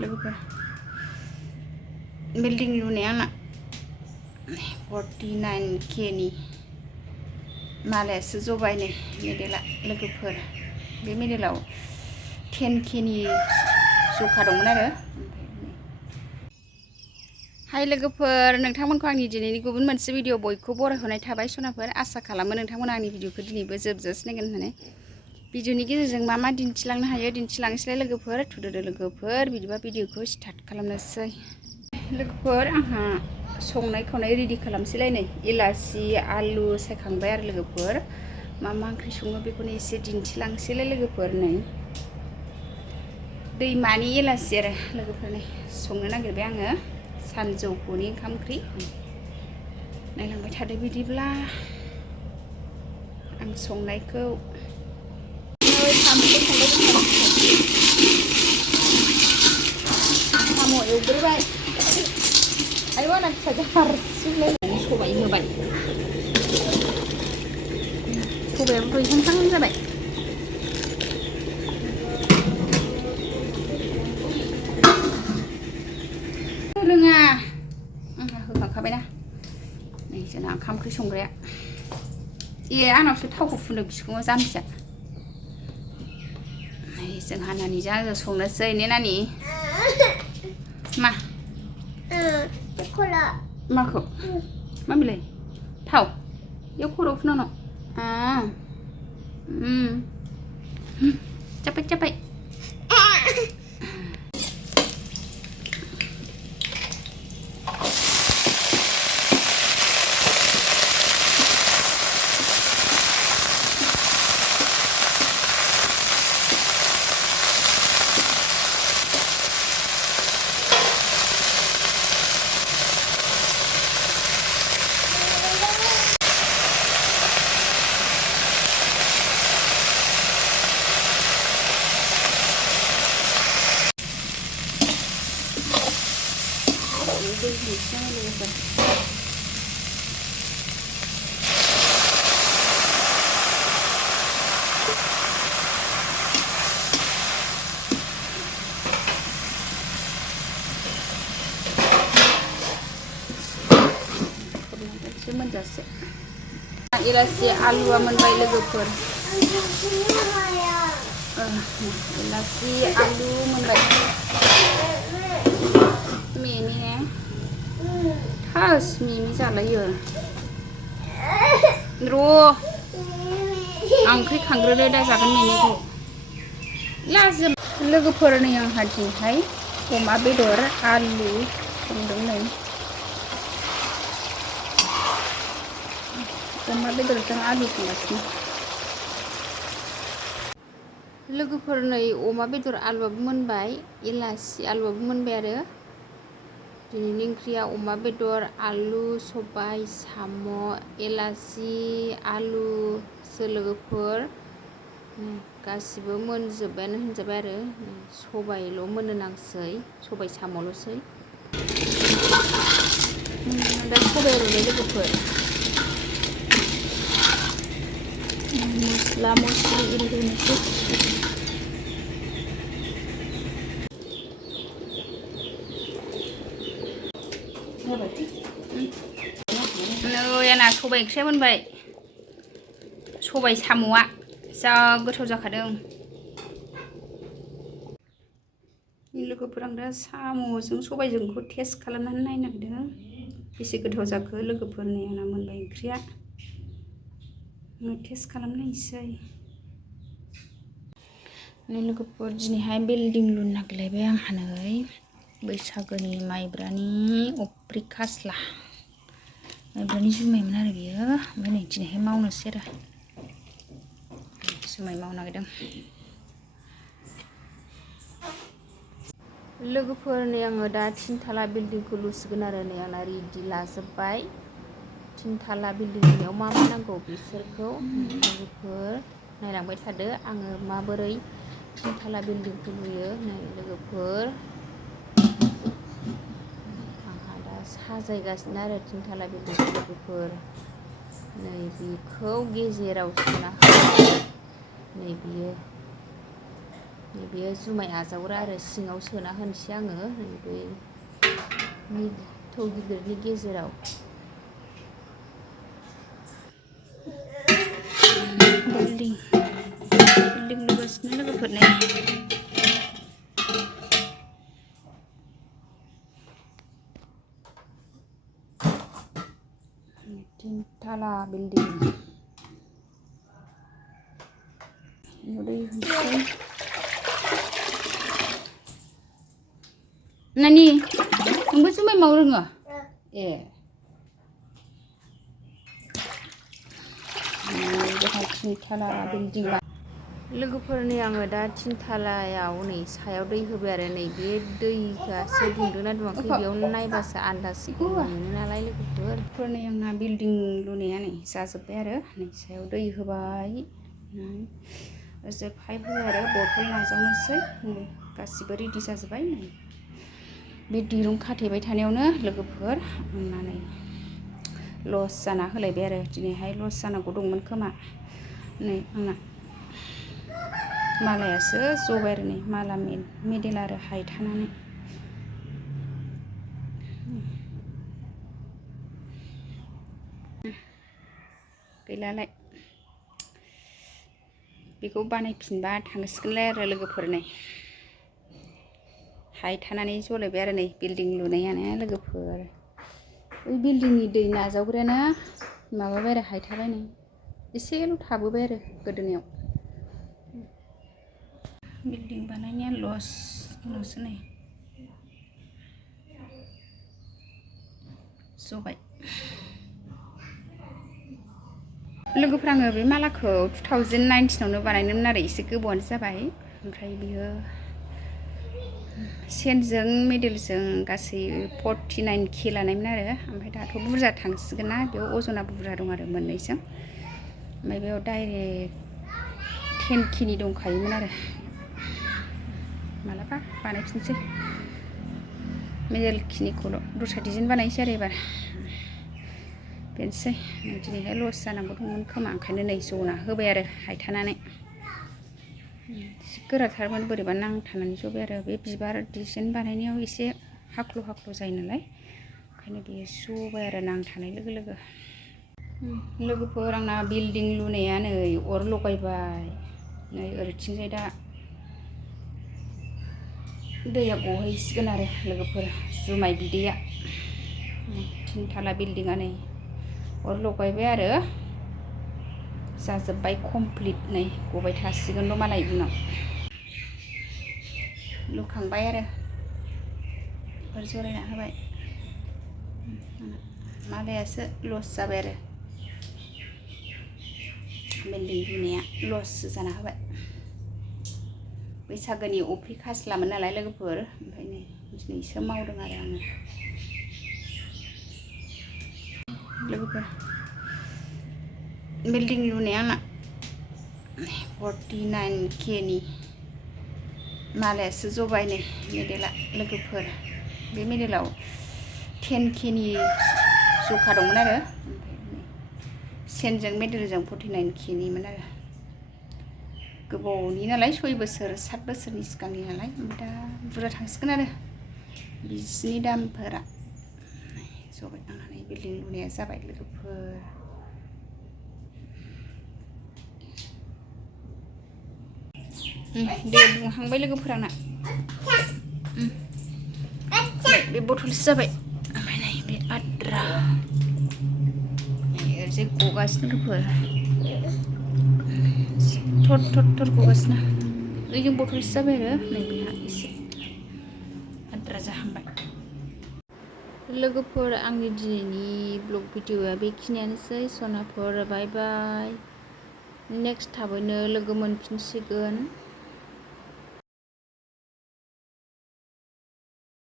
लोगोफोर बिल्डिं लुनाया आंना 49K नि मालायासो जबाय नै मेडेला लोगोफोर बे मेडेलाव 10K नि जखा दंमोन आरो हाय लोगोफोर नोंथांमोनखौ आंनि दिनैनि गुबुन मोनसे भिडिअ बयखौ बरायहरनाय थाबाय सनाफोर आसा खालामो नोंथांमोना आंनि भिडिअखौ दिनैबो जोबजासे नायगोन होननानै भिडिअनि गेजेरजों मा मा दिन्थिलांनो हायो दिन्थिलांसैलाय लोगोफोर थुदोदो लोगोफोर बिदिबा भिडिअखौ स्टार्ट खालामनोसै लोगोफोर आंहा संनाय खावनाय रेडि खालामसैलाय नै इलासि आलु सायखांबाय आरो लोगोफोर मा मा ओंख्रि सङो बेखौनो एसे दिन्थिलांसैलाय लोगोफोर नै दैमानि इलासि आरो लोगोफोर नै संनो नागिरबाय आङो सानजौफुनि ओंखाम ओंख्रि नायलांबाय थादो बिदिब्ला आं संनायखौ साम' एवग्रोबाय आयौ आंना फिसाजो हारसिंलायनानै सबाय होबाय सबायाबो रुइहांहां जाबाय रोङा आंहा होखांखाबायना नै जोंना ओंखाम ओंख्रि संग्राया आंनावसो थावखौ फुनो बिखुङाव जाम्बिया नै जोंहा नानिजों आंजों संनोसै ने नानि मा माखौ मा बिलाय थाव बेयाव खर'आव फुनांगौ चापाय चापाय मोनजासे इलासि आलुआ मोनबाय लोगोफोर इलासि आलु मोनबाय मेने थास मिमि जालायो र' आं ओंख्रि खांग्रोनो दा जागोन मेनिखौ लाजोब लोगोफोर नै आंहा दिनैहाय अमा बेदर आलु संदों नै अमा बेदरजों आलु संगासिनो लोगोफोर नै अमा बेदर आलुआबो मोनबाय इलासि आलुआबो मोनबाय आरो दिनैनि ओंख्रिया अमा बेदर आलु सबाय साम' इलासि आलुसो लोगोफोर गासिबो मोनजोब्बायानो होनजाबाय आरो सबायल' मोननो नांसै सबाय साम'ल'सै दा सबाय रुनाय लोगोफोर मस्ला मस्लि एरि होनोसै नै आंना सबाय ओंख्रिया मोनबाय सबाय साम'आ जा गोथाव जाखादों लोगोफोर आं दा साम'जों सबायजोंखौ टेस्ट खालामनानै नायनो नागिरदों बेसे गोथाव जाखो लोगोफोर नै आंना मोनबाय ओंख्रिया टेस्ट खालामनायसै नै लोगोफोर दिनैहाय बिल्डिं लुनो नागिरलायबाय आंहा नै बैसागोनि माइब्रानि अफ्रि खास्ला माइब्रानि जुमायमोन आरो बियो ओमफ्राय नै दिनैहाय मावनोसै आरो जुमाय मावनो नागिरदों लोगोफोर नै आङो दा थिनथाला बिल्डिंखौ लुसिगोन आरो नै आंना रेडि लाजोब्बाय थिनथाला बिल्डिंआव मा मा नांगौ बिसोरखौ लोगोफोर नायलांबाय थादो आङो माबोरै थिनथाला बिल्डिंखौ लुयो नै लोगोफोर आंहा दा साजायगासिनो आरो थिनथाला बिल्डिंखौ लोगोफोर नै बेखौ गेजेराव सोना नै बियो बेयो जुमाय आजावग्रा आरो सिङाव सोना होनोसै आङो बे थौ गिदिरनि गेजेराव बिल्डिं लुगासिनो लोगोफोरनो तिनथाला बिल्डिं दै होनोसै नानि नोंबो जुमाय मावनो रोङो ए जोंहा तिनथाला बिल्डिं लोगोफोरनि आङो दा तिनथालायाव नै सायाव दै होबाय आरो नै बे दैयासो दुंदोंना दुङाखै बेयाव नायबासो आन्दाज मोनो नालाय लोगोफोरनि आंना बिल्डिं लुनाया नै जाजोब्बाय आरो नै सायाव दै होबाय ओजों पाइप होबाय आरो बथल नाजावनोसै गासिबो रेडि जाजोब्बाय नै बे दिरुं खाथेबाय थानायावनो लोगोफोर आंना नै लस जाना होलायबाय आरो दिनैहाय लस जानांगौ दंमोन खोमा नै आंना मालायासो जबाय आरो नै माला मेडेल आरो हायथानानै गैलालाय बेखौ बानायफिनबा थांसिगोनलाय आरो लोगोफोर नै हायथानानै जलायबाय आरो नै बिल्डिं लुनायानो लोगोफोर बै बिल्डिंनि दै नाजावग्रायानो माबाबाय आरो हायथाबाय नै एसेल' थाबोबाय आरो गोदोनायाव बिल्डिं बानायनाया लस उनावसो नै जबाय लोगोफोर आङो बे मालाखौ 2019आवनो बानायदोंमोन आरो एसे गोबावानो जाबाय ओमफ्राय बियो सेनजों मेडेलजों गासै 49K लानायमोन आरो ओमफ्राय दाथ' बुरजा थांसिगोन ना बेयाव अजना बुरजा दं आरो मोननैजों ओमफ्राय बेयाव डाइरेक्ट 10K नि दंखायोमोन आरो मालाबा बानायफिनसै मेडेल खिनिखौल' दस्रा डिजाइन बानायसै आरो एबार बेनोसै दिनैहाय लस जानांगौ दंमोन खोमा ओंखायनो नै जना होबाय आरो हायथानानै एसे गोराथारमोन बोरैबा नांथानानै जबाय आरो बे बिबार डिजाइन बानायनायाव एसे हाख्ल' हाख्ल' जायो नालाय ओंखायनो बेयो जबाय आरो नांथानाय लोगो लोगो लोगोफोर आंना बिल्डिं लुनाया नै अर लगायबाय नै ओरैथिंजाय दा दैया गहैसिगोन आरो लोगोफोर जुमाय बिदैया तिनथाला बिल्डिंआ नै अर लगायबाय आरो जाजोब्बाय कमप्लिट नै गबाय थासिगोनल' मालाय उनाव लुखांबाय आरो अर जरायना होबाय मालायासो लस जाबाय आरो बिल्डिं लुनाया लससो जाना होबाय बैसागोनि अफ्रि खास्लामोन नालाय लोगोफोर ओमफ्राय नै दिनैसो मावदों आरो आङो लोगोफोर बिल्डिं लुनाया आंना 49K नि मालायासो जबाय नै मेडेला लोगोफोर बे मेडेलाव 10K नि जखा दंमोन आरो ओमफ्राय सेनजों मेडेलजों 49K निमोन आरो गोबावनि नालाय 6 बोसोर 7 बोसोरनि सिगांनि नालाय ओमफ्राय दा बुरजा थांसिगोन आरो बिसिनि दामफोरा जबाय थांनानै बिल्डिं लुनाया जाबाय लोगोफोर दे बुंहांबाय लोगोफोर आंना बे बथलसो जाबाय ओमफ्राय नै बे आद्रा ओरैजाय गगासिनो लोगोफोर थर गगासिनो ओइजों बथलसो जाबाय आरो नै बेहा एसे आद्रा जाहांबाय लोगोफोर आंनि दिनैनि ब्लग भिडिअआ बेखिनियानोसै सनाफोर बाय बाय नेक्स्ट थाबैनो लोगो मोनफिनसिगोन